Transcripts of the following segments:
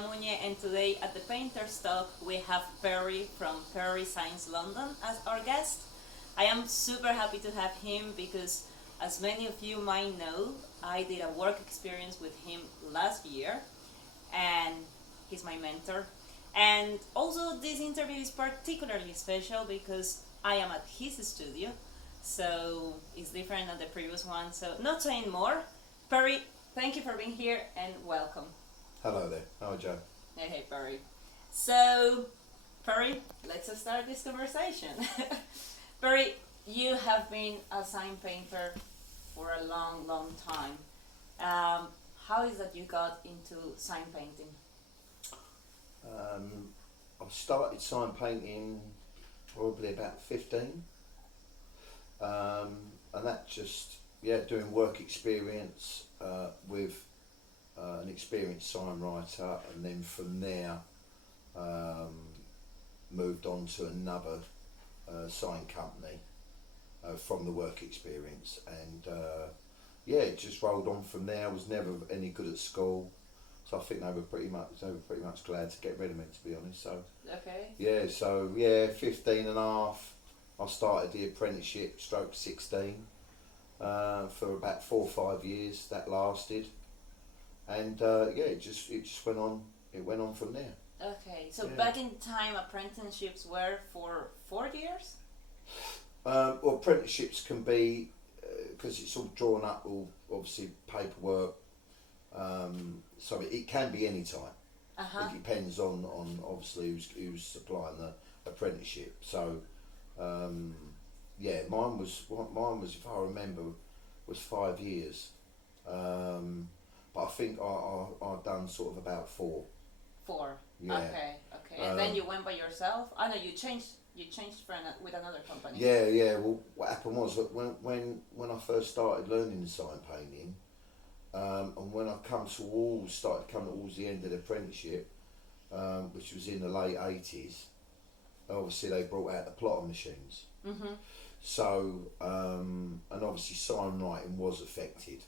Munye, and today at the Painter's Talk we have Perry from Perry Science London as our guest. I am super happy to have him because, as many of you might know, I did a work experience with him last year, and he's my mentor. And also, this interview is particularly special because I am at his studio, so it's different than the previous one. So, not saying more, Perry, thank you for being here and welcome. Hello there. How are you, Joe? Hey, Perry. So, Perry, let's start this conversation. Perry, you have been a sign painter for a long, long time. How is that you got into sign painting? I started sign painting probably about 15, and that just doing work experience with an experienced sign writer, and then from there moved on to another sign company from the work experience, and it just rolled on from there. I was never any good at school. So I think they were pretty much glad to get rid of me, to be honest. So Okay. 15 and a half, I started the apprenticeship stroke 16 for about 4 or 5 years. That lasted, and it just went on. It went on from there. Okay, so back in time, apprenticeships were for 4 years? Well, apprenticeships can be, because it's all drawn up, all obviously paperwork. So it can be any time. It depends on obviously who's supplying the apprenticeship. So mine was if I remember was 5 years. But I think I've done sort of about 4. 4. Yeah. Okay. And then you went by yourself? I know you changed with another company. Yeah. Well, what happened was that when I first started learning sign painting, and when I started coming towards the end of the apprenticeship, which was in the late 80s, obviously they brought out the plotter machines. Mm-hmm. So, and obviously sign writing was affected.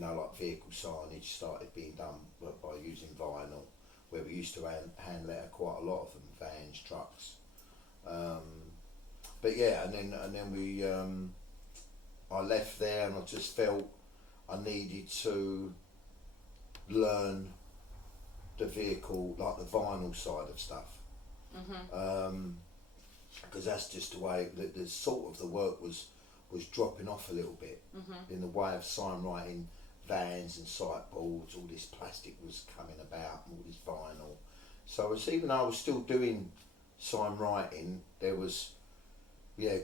Like vehicle signage started being done by using vinyl, where we used to hand letter quite a lot of them, vans, trucks. And then we, I left there, and I just felt I needed to learn the vehicle, like the vinyl side of stuff. Mm-hmm. Because that's just the way the sort of the work was dropping off a little bit. Mm-hmm. In the way of sign writing, vans and sight boards, all this plastic was coming about, and all this vinyl. So even though I was still doing sign writing, there was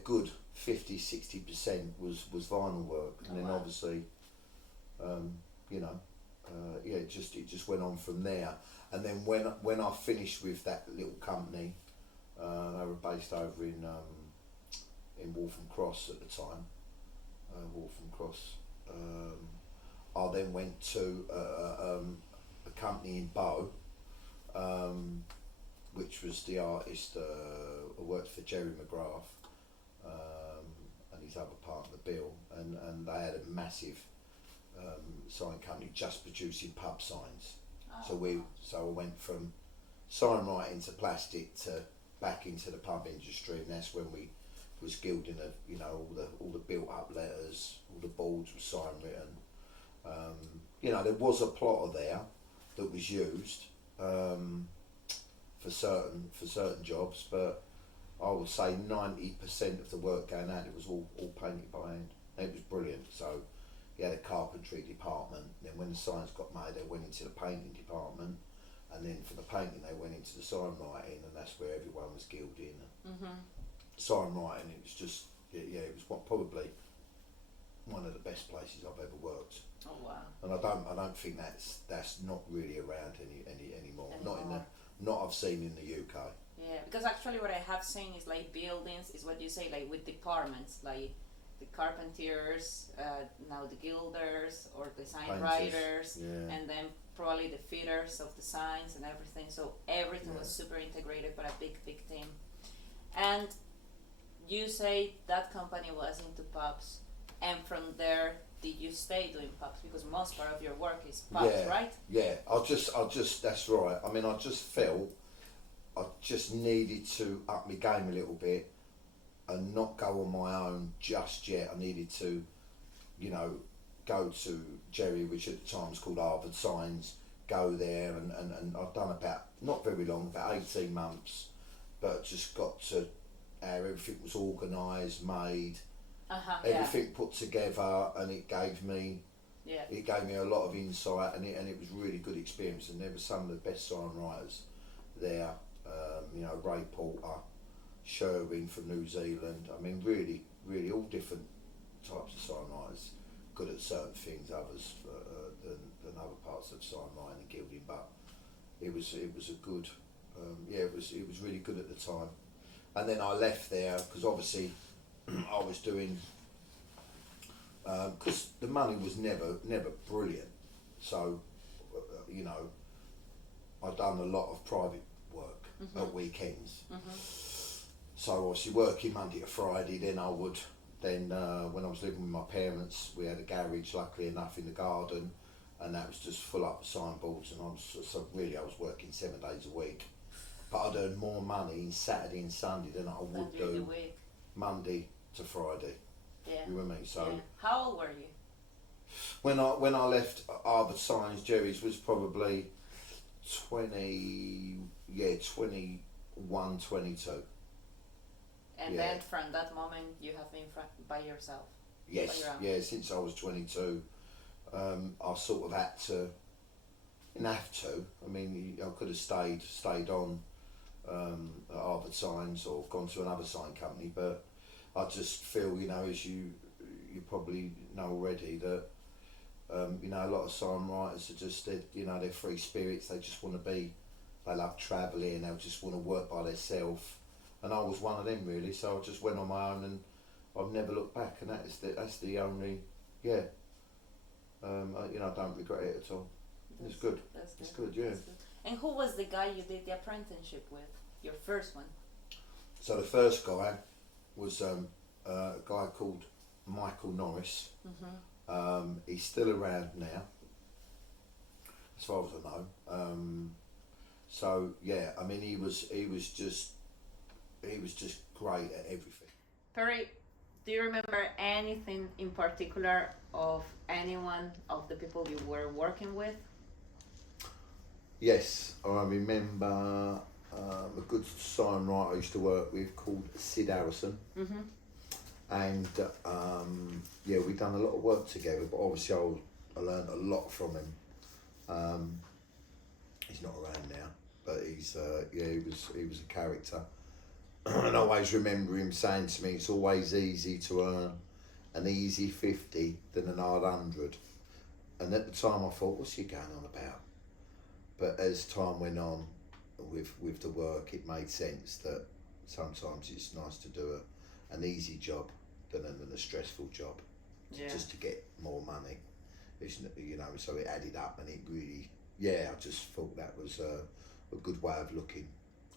good 50-60% was vinyl work, and then obviously it just went on from there. And then when I finished with that little company, they were based over in Waltham Cross at the time. Waltham Cross. I then went to a company in Bow, which was the artist who worked for Jerry McGrath and his other partner Bill, and they had a massive sign company just producing pub signs. So I went from sign writing to plastic to back into the pub industry, and that's when we was gilding all the built up letters, all the boards were sign written. There was a plotter there that was used for certain jobs, but I would say 90% of the work going out, it was all painted by hand. It was brilliant. So you had a carpentry department, then when the signs got made they went into the painting department, and then for the painting they went into the sign writing, and that's where everyone was gilding. Mm-hmm. Sign writing, it was just it was probably one of the best places I've ever worked. Oh wow! And I don't think that's not really around anymore. Not I've seen in the UK. Yeah, because actually what I have seen is like buildings, is what you say, like with departments, like the carpenters, now the gilders or the sign writers, and then probably the fitters of the signs and everything. So everything was super integrated by a big team. And you say that company was into pubs, and from there did did you stay doing pubs? Because most part of your work is pubs, right? Yeah. I just that's right. I mean, I just felt I just needed to up my game a little bit and not go on my own just yet. I needed to, you know, go to Jerry, which at the time was called Harvard Signs, go there and I've done about, not very long, about 18 months, but just got to how everything was organised, made, everything put together, and it gave me a lot of insight, and it was really good experience, and there were some of the best signwriters there, you know, Ray Porter, Sherwin from New Zealand. I mean, really, really all different types of signwriters, good at certain things, others than other parts of signwriting and gilding. But it was a good, it was really good at the time. And then I left there because obviously I was doing, because the money was never brilliant. So, you know, I'd done a lot of private work at weekends. So obviously working Monday to Friday, then I would, when I was living with my parents, we had a garage, luckily enough, in the garden, and that was just full up of signboards, and I was working 7 days a week. But I'd earn more money in Saturday and Sunday than I would do Monday to Friday. Yeah. You with me? So how old were you? When I left Harvard Signs, Jerry's was probably 21, 22. And then from that moment you have been by yourself? Yes, since I was 22. I sort of had to, didn't have to, I mean, I could have stayed on at Harvard Signs or gone to another sign company, but I just feel, you know, as you probably know already, that you know, a lot of signwriters are just, they're free spirits. They just want to be, they love travelling, they just want to work by themselves, and I was one of them really. So I just went on my own, and I've never looked back, and that's the only, you know, I don't regret it at all. It's good. It's good, yeah. Good. And who was the guy you did the apprenticeship with? Your first one? So the first guy was a guy called Michael Norris. He's still around now, as far as I know. So yeah, I mean, he was just great at everything. Perry, do you remember anything in particular of anyone of the people you were working with? Yes, I remember a good signwriter I used to work with called Sid Harrison. And we'd done a lot of work together, but obviously I learned a lot from him. He's not around now, but he was a character. And I always remember him saying to me, it's always easy to earn an easy 50 than an hard 100. And at the time I thought, what's he going on about? But as time went on with the work, it made sense that sometimes it's nice to do an easy job than a stressful job, just to get more money. It's, you know, so it added up, and it really, I just thought that was a good way of looking.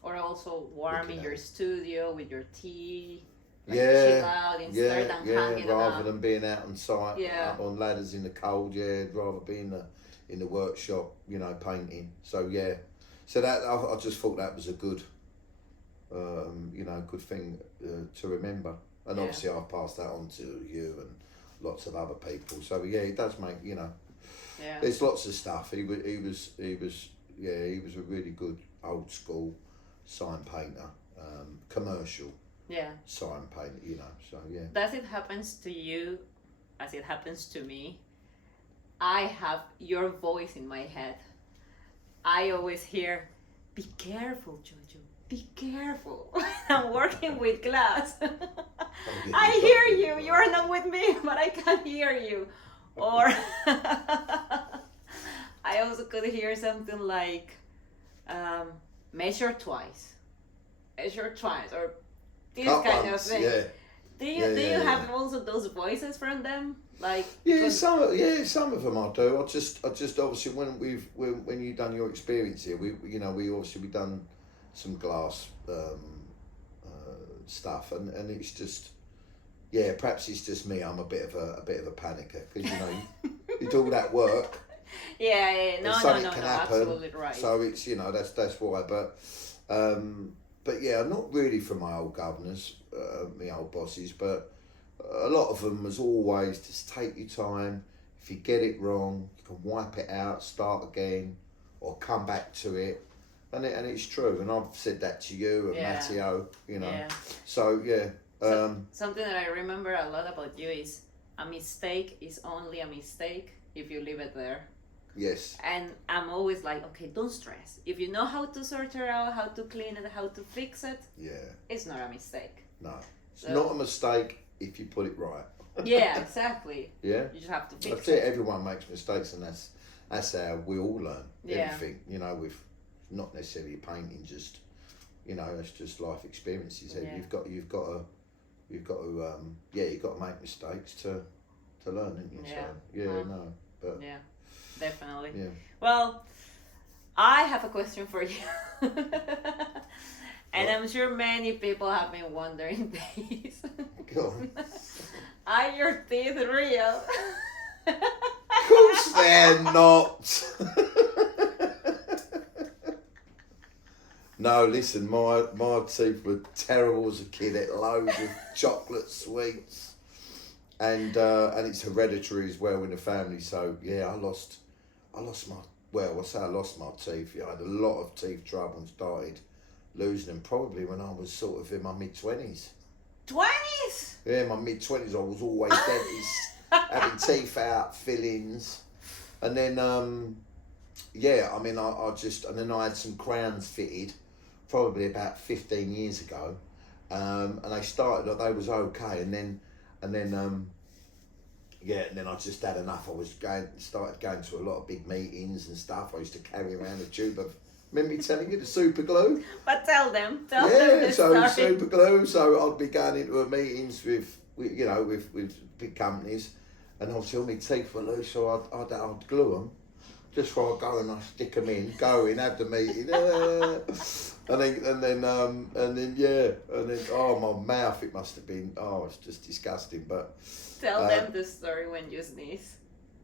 Or also warming your studio with your tea, chill out instead than hanging rather than being out on site, up on ladders in the cold. Rather be in the workshop, you know, painting. So so that I just thought that was a good, good thing to remember. And obviously I've passed that on to you and lots of other people. So it does make, you know, there's lots of stuff. He was a really good old school sign painter, commercial sign painter, you know. So Does it happens to you as it happens to me? I have your voice in my head. I always hear, "Be careful, Jojo. Be careful." I'm working with glass. I hear you. You are not with me, but I can hear you. Or I also could hear something like, measure twice, or this kind of thing. Do you have also those voices from them? Like some of them I do. I just obviously when you done your experience here, we done some glass stuff, and it's just yeah, perhaps it's just me. I'm a bit of a panicker because you do all that work. Yeah. No. Something can happen. Absolutely right. So it's that's why. But yeah, not really from my old governors, my old bosses, but a lot of them was always just take your time. If you get it wrong, you can wipe it out, start again, or come back to it. And it's true. And I've said that to you and Matteo, Yeah. So yeah. Something that I remember a lot about you is a mistake is only a mistake if you leave it there. Yes. And I'm always like, okay, don't stress. If you know how to sort it out, how to clean it, how to fix it, it's not a mistake. No. It's not a mistake if you put it right. Yeah, exactly. Yeah. You just have to fix it. That's it. Everyone makes mistakes, and that's how we all learn everything. With not necessarily painting, just it's just life experiences. Yeah. You've got to make mistakes to learn, haven't you? Yeah. So, but yeah, definitely. Yeah. Well, I have a question for you. And What? I'm sure many people have been wondering this. Go on. Are your teeth real? Of course they're not. No, listen, my teeth were terrible as a kid. Ate loads of chocolate sweets, and it's hereditary as well in the family. So yeah, I lost my. Well, I say I lost my teeth. Yeah, I had a lot of teeth trouble and started losing them probably when I was sort of in my mid-20s. 20s? Yeah, my mid-20s, I was always dentist, having teeth out, fillings, and then and then I had some crowns fitted, probably about 15 years ago, and they started. They was okay, and then I just had enough. I started going to a lot of big meetings and stuff. I used to carry around a tube of. Remember me telling you the super glue? But tell them the story. Super glue. So I'd be going into meetings with big companies, and obviously all my teeth were loose, so I'd glue them just before I go and I stick them in, go in, have the meeting, and then my mouth, it must have been it's just disgusting. But tell them the story when you sneeze.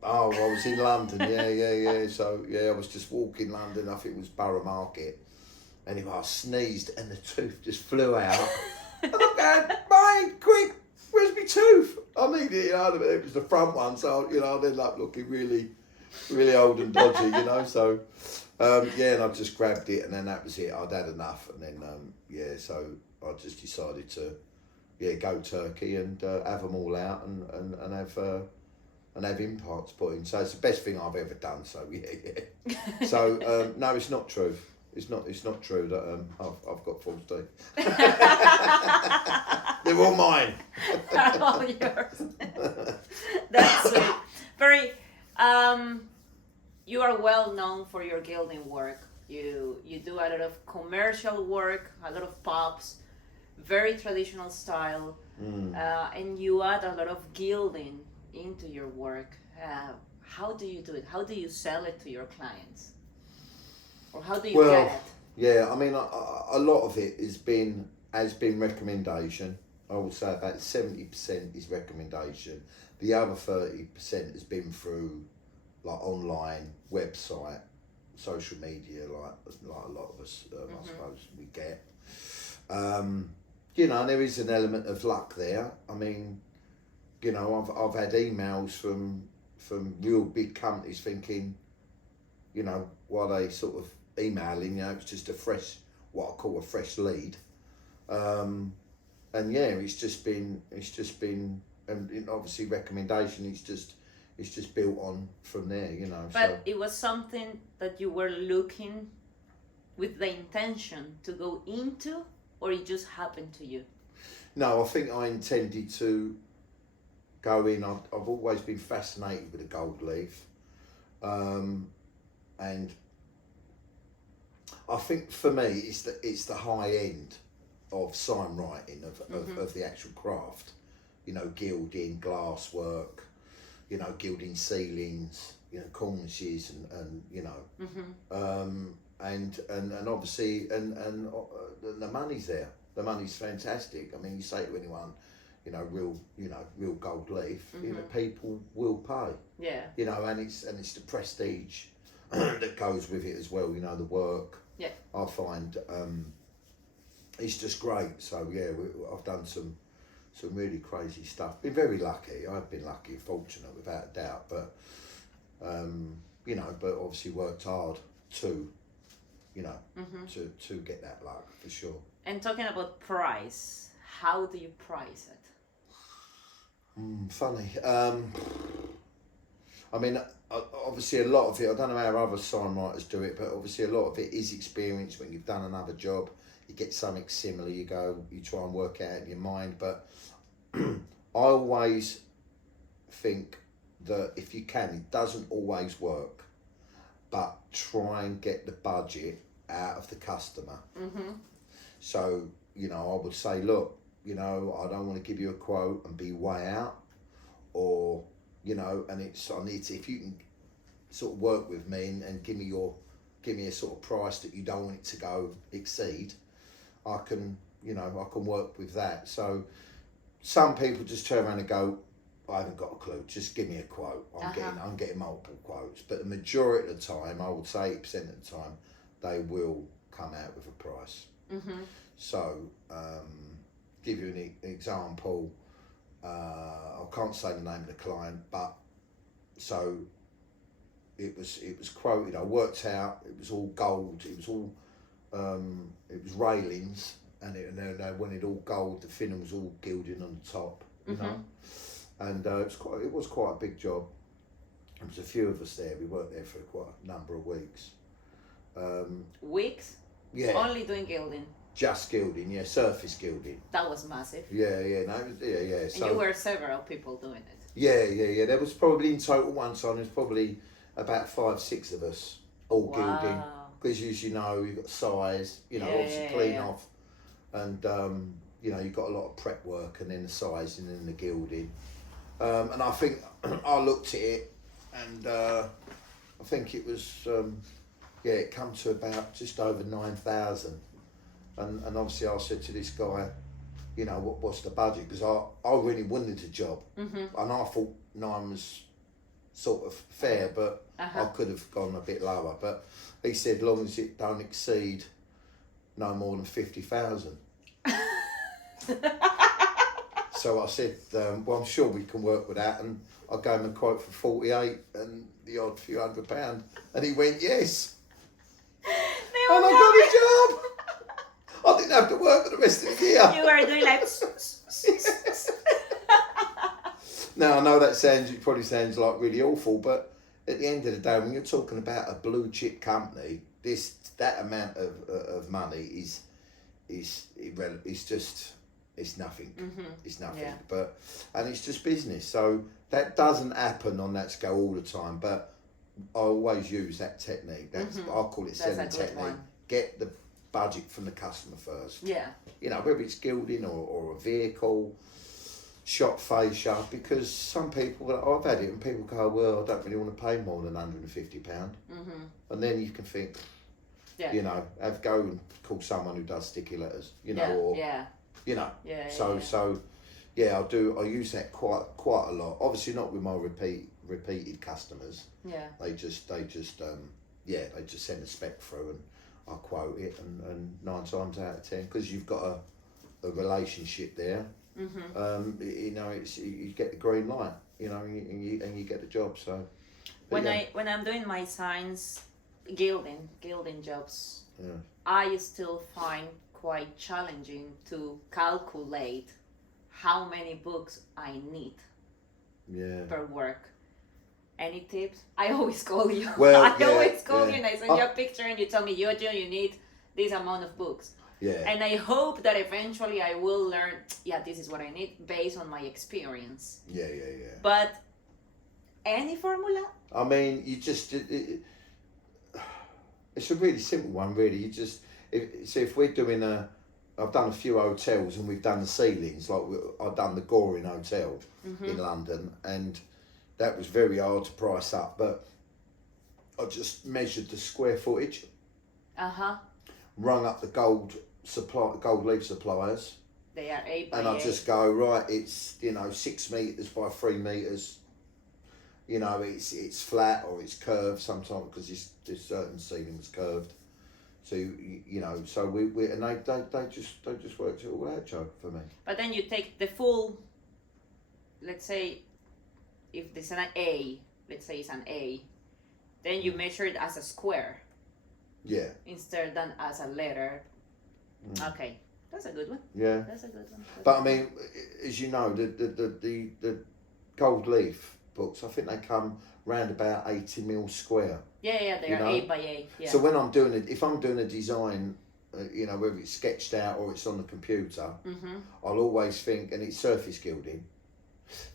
Oh, I was in London, yeah. So, I was just walking London, I think it was Borough Market. Anyway, I sneezed and the tooth just flew out. And I'm going, mate, quick, where's my tooth? I need it, it was the front one, so, I'd end up looking really, really old and dodgy, So, and I just grabbed it and then that was it. I'd had enough. And then, so I just decided to, go Turkey and have them all out and have implants put in. So it's the best thing I've ever done. So yeah. So no, it's not true. It's not true that I've got false teeth. They're all mine. They're all yours. That's sweet. Very. You are well known for your gilding work. You do a lot of commercial work, a lot of pops, very traditional style, and you add a lot of gilding into your work. How do you do it? How do you sell it to your clients? Or how do you get it? Yeah, I mean, a lot of it has been recommendation. I would say about 70% is recommendation. The other 30% has been through like online, website, social media, like a lot of us, I suppose we get. And there is an element of luck there. I mean, I've had emails from real big companies thinking, while they sort of emailing, it's just what I call a fresh lead. And it's just been, and obviously recommendation, it's just built on from there, But so. It was something that you were looking with the intention to go into, or it just happened to you? No, I think I intended to go in. I've always been fascinated with the gold leaf, and I think for me it's the high end of sign writing of the actual craft, gilding, glass work, gilding ceilings, cornices and obviously and the money's there. The money's fantastic. I mean, you say to anyone, real gold leaf, people will pay. Yeah. And it's the prestige that goes with it as well. The work. Yeah. I find it's just great. So yeah, I've done some really crazy stuff. Been very lucky. I've been lucky and fortunate without a doubt. But but obviously worked hard to to get that luck for sure. And talking about price, how do you price it? Funny. I mean, obviously a lot of it, I don't know how other signwriters do it, but obviously a lot of it is experience. When you've done another job, you get something similar, you try and work it out in your mind. But I always think that if you can, it doesn't always work, but try and get the budget out of the customer. So, I would say, look, I don't want to give you a quote and be way out, or, and I need to, if you can sort of work with me and give me a sort of price that you don't want it to exceed, I can work with that. So some people just turn around and go, I haven't got a clue, just give me a quote. I'm getting multiple quotes, but the majority of the time, I would say 80% of the time, they will come out with a price. So, give you an example, I can't say the name of the client, but so it was quoted, I worked out, it was all gold, it was all, it was railings, and they wanted all gold, the finning was all gilded on the top, and it was quite a big job. There was a few of us there, we worked there for quite a number of weeks. Weeks? Yeah. Only doing gilding? Just gilding, yeah, surface gilding. That was massive. Yeah. So, and you were several people doing it. Yeah. There was probably in total one time, there's probably about 5-6 of us all gilding. Because as you know, you've got size, obviously clean off. And, you've got a lot of prep work and then the sizing and the gilding. And I think I looked at it and I think it was, it come to about just over 9,000. And obviously I said to this guy, what's the budget? Because I really wanted a job. And I thought 9 was sort of fair, but I could have gone a bit lower. But he said, long as it don't exceed no more than 50,000. So I said, well, I'm sure we can work with that. And I gave him a quote for 48 and the odd few £100. And he went, yes. And I got a job. I didn't have to work for the rest of the year. You were doing like... Now, I know it probably sounds like really awful, but at the end of the day, when you're talking about a blue chip company, that amount of money is just, it's nothing. It's nothing. Yeah. And it's just business. So that doesn't happen on that scale all the time, but I always use that technique. I call it selling technique. One. Get the budget from the customer first. Yeah. Whether it's gilding or a vehicle, shop fascia, because some people, I've had it, and people go, well, I don't really want to pay more than £150. And then you can think, go and call someone who does sticky letters, So I use that quite a lot. Obviously not with my repeated customers. Yeah. They just send a spec through and I quote it, and 9 times out of 10, because you've got a relationship there, you get the green light, and you get the job. So when I'm doing my signs gilding jobs, I still find quite challenging to calculate how many books I need per work. Any tips? I always call you. Well, I always call you and I send you a picture and you tell me, you need this amount of books. Yeah. And I hope that eventually I will learn, this is what I need based on my experience. Yeah. But any formula? I mean, you just, it's a really simple one, really. You just, if we're doing I've done a few hotels and we've done the ceilings, like I've done the Goring Hotel in London, and that was very hard to price up, but I just measured the square footage, rung up the gold leaf suppliers, They are 8 by and 8. I just go, right, it's 6 meters by 3 meters. It's flat or it's curved sometimes because there's certain ceilings curved. So so we and they just worked it all out, Joe, for me. But then you take the full. Let's say, if there's an A, let's say it's an A, then you measure it as a square. Yeah. Instead than as a letter. Okay, that's a good one. Yeah. That's a good one. But I mean, as you know, the gold leaf books, I think they come round about 80 mil square. Yeah, they are 8 by 8. Yeah. So when if I'm doing a design, whether it's sketched out or it's on the computer, I'll always think, and it's surface gilding,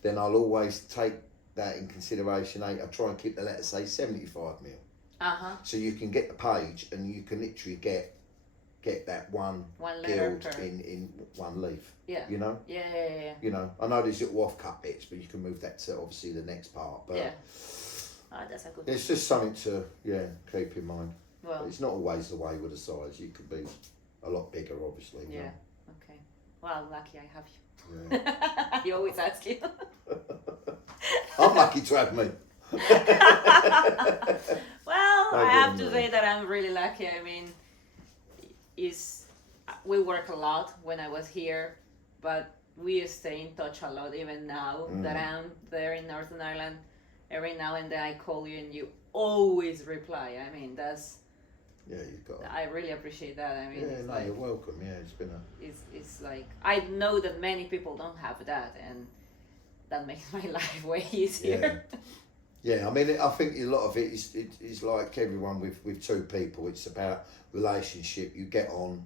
then I'll always take that in consideration. I try and keep the letter, say 75 mil. So you can get the page and you can literally get that one gild in one leaf. Yeah. Yeah. I know there's little off-cut bits, but you can move that to obviously the next part. But yeah. That's a good one. It's just something to keep in mind. Well, but it's not always the way with the size. You could be a lot bigger, obviously. Yeah. Okay. Well, lucky I have you. Yeah. You always ask you. I'm lucky to have me. Well, I have to say that I'm really lucky. I mean, we work a lot when I was here, but we stay in touch a lot even now that I'm there in Northern Ireland. Every now and then I call you and you always reply. I mean, that's... Yeah, you've got... I really appreciate that. I mean, you're welcome. Yeah, it's been a... It's like, I know that many people don't have that, and that makes my life way easier. Yeah, I mean, I think a lot of it is like everyone with two people. It's about relationship. You get on.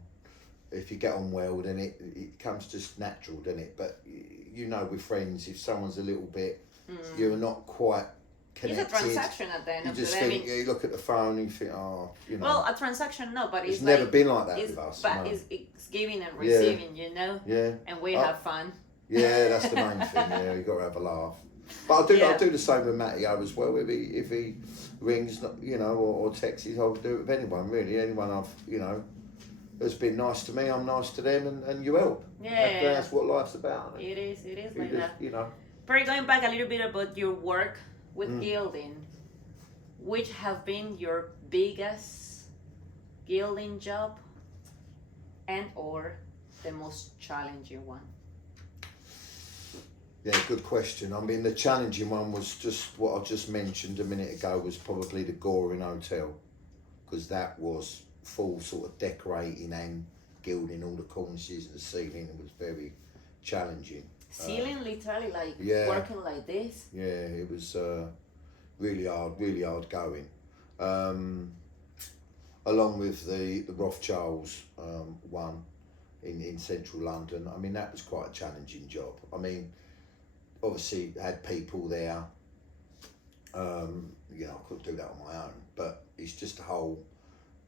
If you get on well, then it comes just natural, doesn't it? But with friends, if someone's a little bit, you're not quite connected. It's a transaction at the end of the day. You just think, you look at the phone and you think, Well, a transaction, no, but it's never been like that with us. But it's giving and receiving, Yeah. And we have fun. Yeah, that's the main thing. Yeah, you got to have a laugh. But I do the same with Matteo as well. If he rings, or texts, I'll do it with anyone really. Anyone I've has been nice to me, I'm nice to them, and you help. Yeah, that's what life's about. It is like that. Perry, going back a little bit about your work with gilding, which have been your biggest gilding job, and or the most challenging one? Yeah, good question. I mean, the challenging one was just what I just mentioned a minute ago, was probably the Goring Hotel, because that was full sort of decorating and gilding all the cornices and the ceiling. It was very challenging. Ceiling literally working like this? Yeah, it was really hard going. Along with the Rothschilds one in central London. I mean, that was quite a challenging job. I mean, obviously had people there. I couldn't do that on my own, but it's just a whole,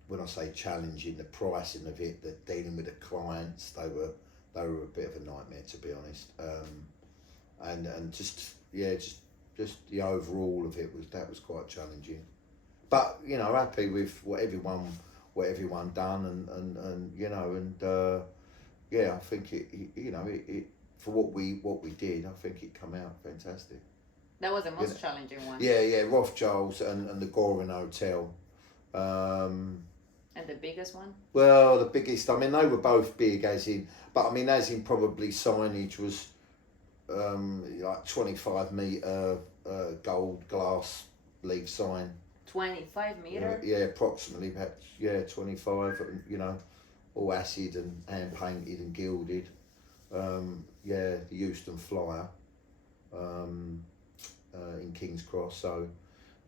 when I say challenging, the pricing of it, the dealing with the clients, they were a bit of a nightmare, to be honest. And just the overall of it was quite challenging. But happy with what everyone done, and I think it for what we did, I think it come out fantastic. That was the most challenging one. Yeah, Rothschilds and the Goring Hotel. And the biggest one? Well, the biggest, I mean, they were both big as in probably signage was like 25 metre gold glass leaf sign. 25 metre? Yeah, approximately, perhaps, 25, all acid and hand painted and gilded. The Euston Flyer in King's Cross, so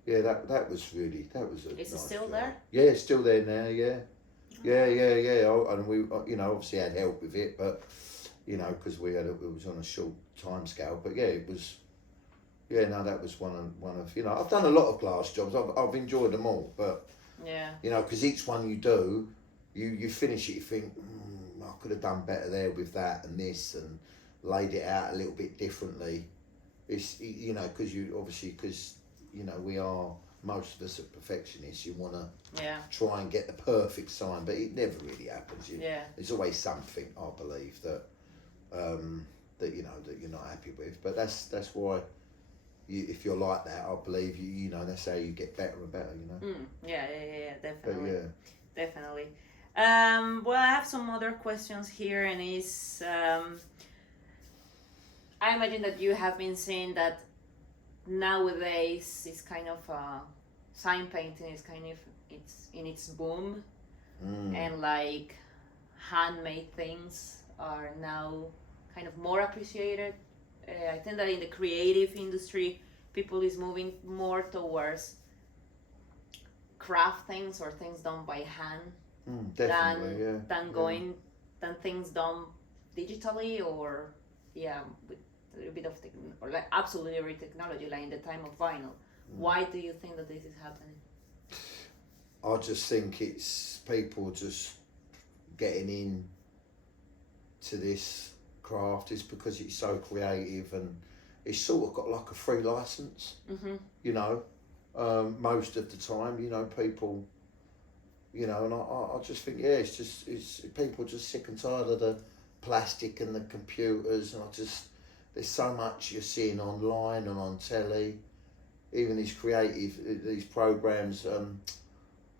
that was a Is nice it still job. there? Yeah, it's still there now. Yeah. And we obviously had help with it, but because it was on a short time scale. But it was. That was one of I've done a lot of glass jobs. I've enjoyed them all, but because each one you do, you finish it, you think I could have done better there with that and this, and laid it out a little bit differently. It's because we are, most of us are perfectionists. You want to try and get the perfect sign, but it never really happens. There's always something, I believe, that that you're not happy with. But that's why if you're like that, I believe that's how you get better and better. Yeah, definitely. But yeah. Definitely. Well, I have some other questions here, and I imagine that you have been saying that nowadays it's kind of sign painting is kind of it's in its boom, and like handmade things are now kind of more appreciated. I think that in the creative industry, people is moving more towards craft things or things done by hand than things done digitally or with a little bit of or like absolutely technology, like in the time of vinyl. Why do you think that this is happening? I just think it's people just getting in to this craft is because it's so creative and it's sort of got like a free license. Most of the time, people, and I just think, it's people just sick and tired of the plastic and the computers, and there's so much you're seeing online and on telly, even these these programs.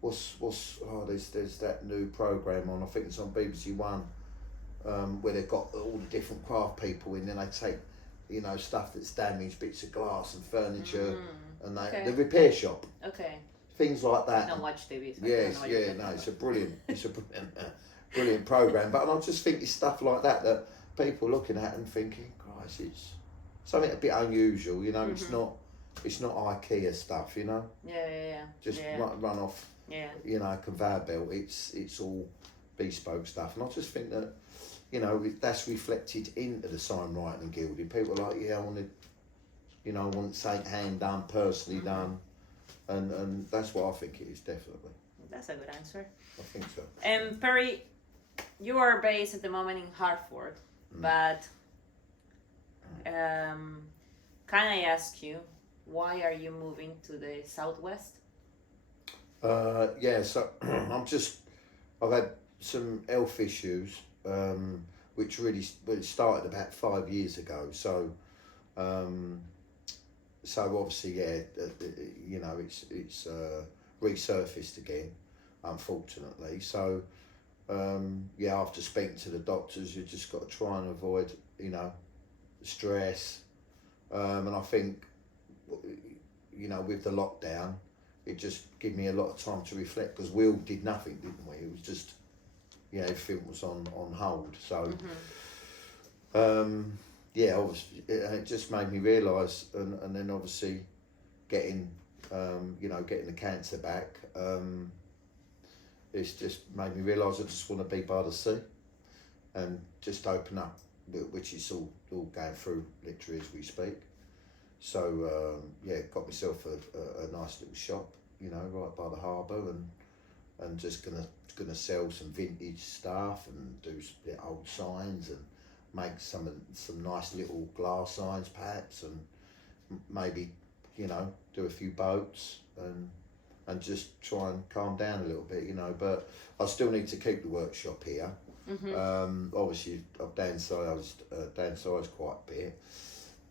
There's that new program on, I think it's on BBC One, where they've got all the different craft people in, then they take, stuff that's damaged, bits of glass and furniture, and the repair shop. Okay. Things like that. I don't watch TV. So It's a brilliant program. But I just think it's stuff like that people looking at and thinking, Christ, it's something a bit unusual. It's not IKEA stuff. Just run off. Conveyor belt. It's all bespoke stuff, and I just think that that's reflected into the sign writing and gilding. People are like, I want something hand done, personally done, and that's what I think it is, definitely. That's a good answer. I think so. Perry, you are based at the moment in Hartford, but can I ask you, why are you moving to the Southwest? So I've had some health issues, which really started about 5 years ago. So obviously, it's resurfaced again, unfortunately. So after speaking to the doctors, you just got to try and avoid, stress, and I think, with the lockdown, it just gave me a lot of time to reflect, because we all did nothing, didn't we? It was just, everything was on hold. So, obviously, it just made me realise, and then obviously getting the cancer back, it's just made me realise I just want to be by the sea and just open up, which is all going through literally as we speak. So got myself a nice little shop, right by the harbour, and just gonna sell some vintage stuff and do old signs and make some nice little glass signs perhaps, and maybe do a few boats and just try and calm down a little bit, but I still need to keep the workshop here. Obviously I've downsized quite a bit.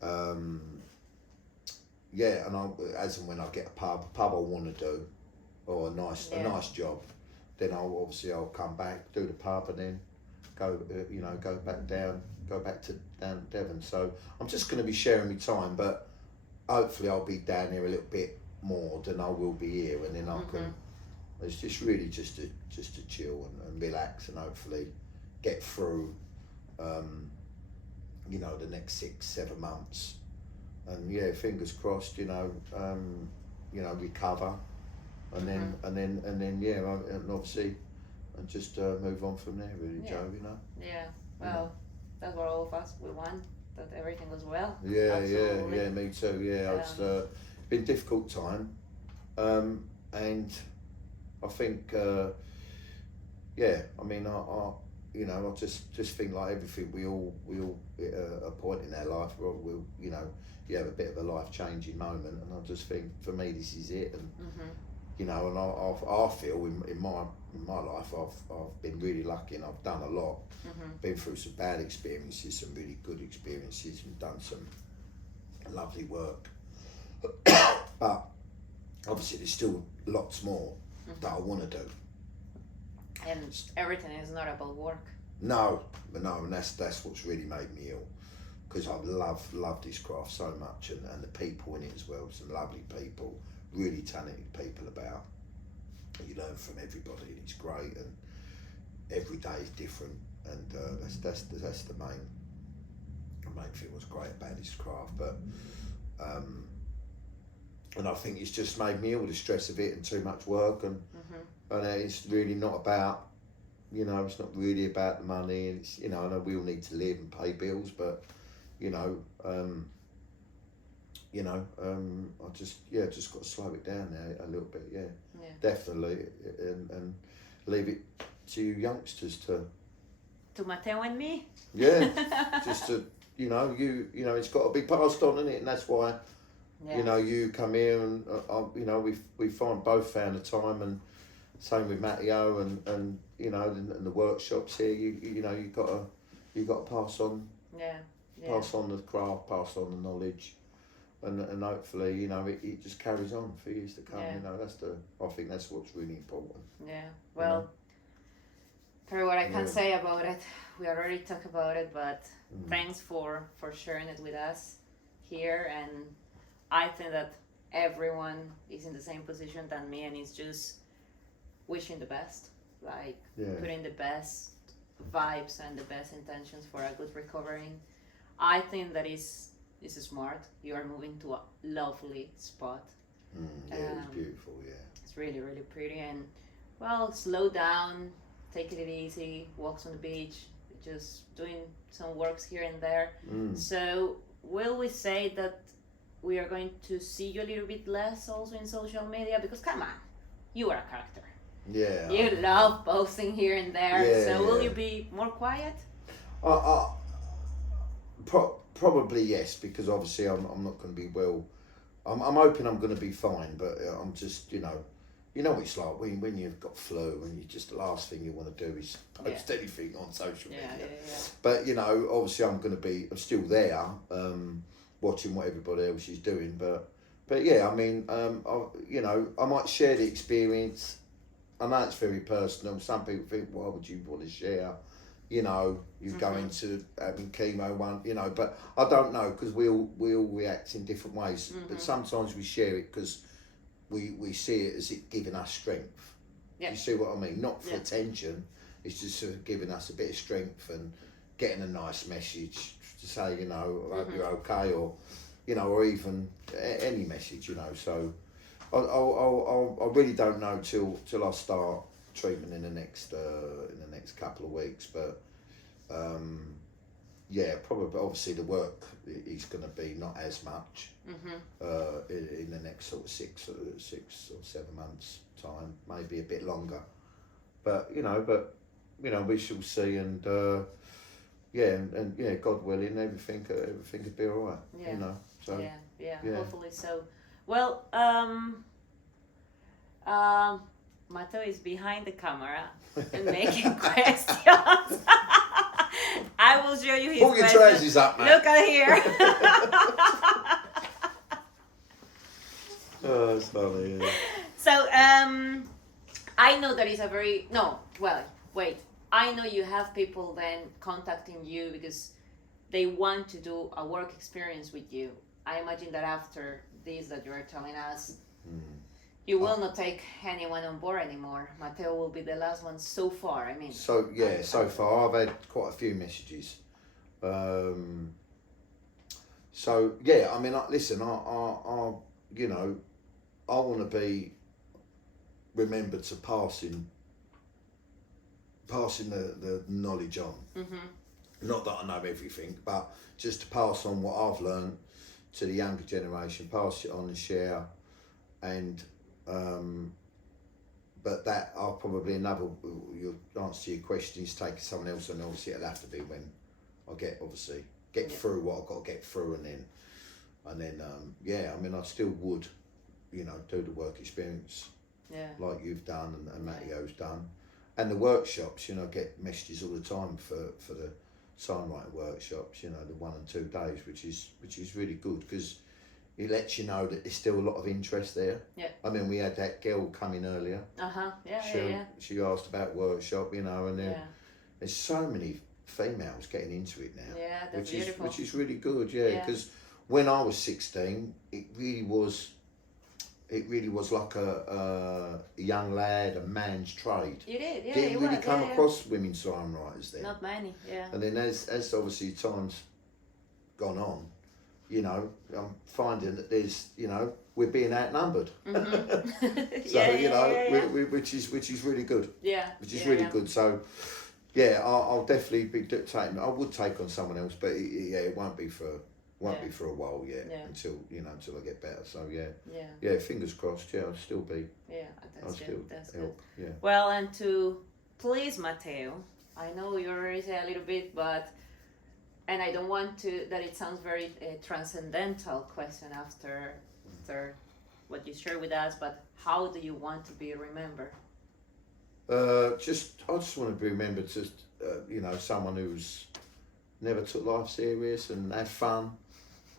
And as and when I get a pub I want to do, or a nice job, then I'll come back, do the pub, and then go back to down Devon. So I'm just going to be sharing my time, but hopefully I'll be down here a little bit more than I will be here, and then I can. It's just really just to chill and relax, and hopefully get through, the next 6-7 months. And fingers crossed, recover, and then obviously, and just move on from there, really, Joe. Well, that's what all of us we want, that everything goes well. Yeah, me too. It's been a difficult time, and I think, I just think like everything, we all at a point in our life, you have a bit of a life-changing moment, and I just think for me this is it, and you know, and I feel in my life I've been really lucky and I've done a lot. Been through some bad experiences, some really good experiences, and done some lovely work. But obviously there's still lots more that I want to do. And everything is not about work. No, and that's what's really made me ill, because I love this craft so much, and the people in it as well. Some lovely people, really talented people about. You learn from everybody, and it's great. And every day is different, and that's the main thing was great about this craft. But and I think it's just made me ill, the stress of it and too much work, and it's really not about. You know, it's not really about the money, and it's, you know, I know we all need to live and pay bills, but you know, I just got to slow it down now a little bit, definitely, and leave it to you youngsters to Matteo and me. Just to you know, it's got to be passed on, isn't it? And that's why, you know, you come here and you know, we both found the time, and same with Matteo, and you know, and the workshops here. You know, you got to pass on. Pass on the craft, pass on the knowledge, and hopefully, you know, it just carries on for years to come. You know, I think that's what's really important. Well, you know? Perry, what I can say about it, we already talked about it, but thanks for sharing it with us here. And I think that everyone is in the same position than me, and it's just wishing the best, like putting the best vibes and the best intentions for a good recovery. I think that is smart. You are moving to a lovely spot. It's beautiful. It's really, really pretty. And well, slow down, take it easy, walks on the beach, just doing some works here and there. So will we say that we are going to see you a little bit less also in social media? Because come on, you are a character. You love posting here and there. So will you be more quiet? Probably yes, because obviously I'm not going to be well. I'm hoping I'm going to be fine, but I'm just, you know what it's like when you've got flu, and you just, the last thing you want to do is post anything on social media. But you know, obviously I'm still there, watching what everybody else is doing. But yeah, I mean, you know, I might share the experience. I know it's very personal. Some people think, why would you want to share? You know, you go into having chemo you know, but I don't know, because we all react in different ways. But sometimes we share it because we see it as it giving us strength. You see what I mean? Not for attention. It's just sort of giving us a bit of strength and getting a nice message to say, you know, I hope you're okay, or you know, or even any message, you know. So I really don't know till I start treatment in the next couple of weeks, but probably obviously the work is going to be not as much in the next sort of 6 or 7 months time, maybe a bit longer, but you know we shall see, and God willing, everything could be all right. You know, so hopefully so. Well, Matteo is behind the camera and making questions. I will show you his Pull your trousers up, man. Look at here. Oh, that's funny. Yeah. So, I know that is a very I know you have people then contacting you because they want to do a work experience with you. I imagine that after this that you are telling us, you will not take anyone on board anymore. Matteo will be the last one so far. I mean. So far I've had quite a few messages. So yeah, I mean, listen, I you know, I want to be remembered to passing the knowledge on. Not that I know everything, but just to pass on what I've learned to the younger generation, pass it on and share, and but that I'll probably your answer to your question is taking someone else, and obviously it'll have to be when I get through what I've got to get through, and then I mean, I still would, you know, do the work experience like you've done and Matteo's done, and the workshops. You know, I get messages all the time for the signwriting workshops. You know, the 1 and 2 days, which is really good because it lets you know that there's still a lot of interest there. Yeah. I mean, we had that girl come in earlier. She asked about workshop, you know, and there's so many females getting into it now. Yeah, that's beautiful. Which is really good, because when I was 16, it really was like a young lad, a man's trade. You did, yeah. Didn't really come across women signwriters then. Not many, yeah. And then as obviously time's gone on, you know, I'm finding that there's, you know, we're being outnumbered. Mm-hmm. So which is really good. Yeah. Which is really good. So yeah, I'll definitely be taking. I would take on someone else, but it won't be for a while yet until I get better. So fingers crossed. Yeah, I'll still be. Yeah, that's good. That's good. Yeah. Well, and to please Matteo, I know you already said a little bit, and I don't want that it sounds very transcendental question after what you shared with us, but how do you want to be remembered? I just want to be remembered as someone who's never took life serious and had fun.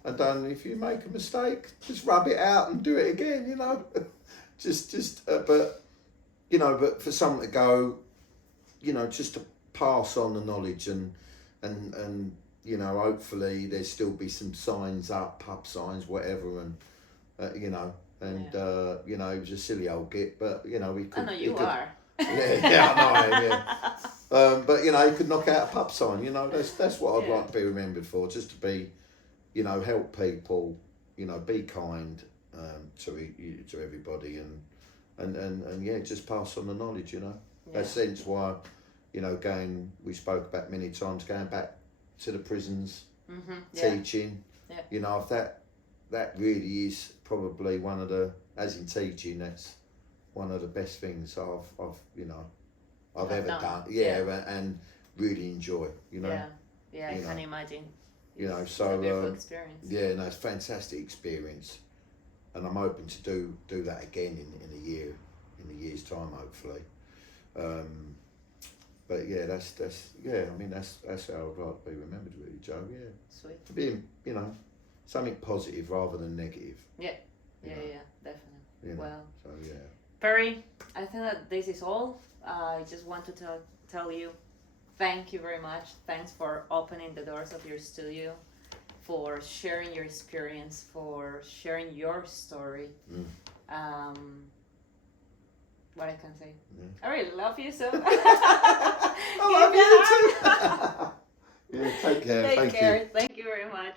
And then if you make a mistake, just rub it out and do it again. You know, but for someone to go, you know, just to pass on the knowledge and you know, hopefully there'll still be some signs up, pub signs, whatever, and you know, he was a silly old git, but you know, I know you are. Yeah, I know I am, yeah. But you know, he could knock out a pub sign. You know, that's what I'd like to be remembered for. Just to be, you know, help people. You know, be kind to everybody, and just pass on the knowledge. You know, that's sense why, you know, we spoke about many times going back to the prisons, teaching. Yeah. You know, if that really is probably one of the, as in teaching, that's one of the best things I've ever done. And really enjoy, you know. Yeah, I can imagine. You know, it's a beautiful experience. Yeah, no, it's a fantastic experience, and I'm hoping to do that again in a year's time, hopefully. But yeah, that's I mean that's how I'd like to be remembered, really, Joe. Yeah. Sweet. To be, you know, something positive rather than negative. Yeah, definitely. You know, well. So yeah. Perry, I think that this is all. I just want to tell you, thank you very much. Thanks for opening the doors of your studio, for sharing your experience, for sharing your story. What I can say. I really love you so. I love you too. Yeah, take care. Take care. Thank you very much.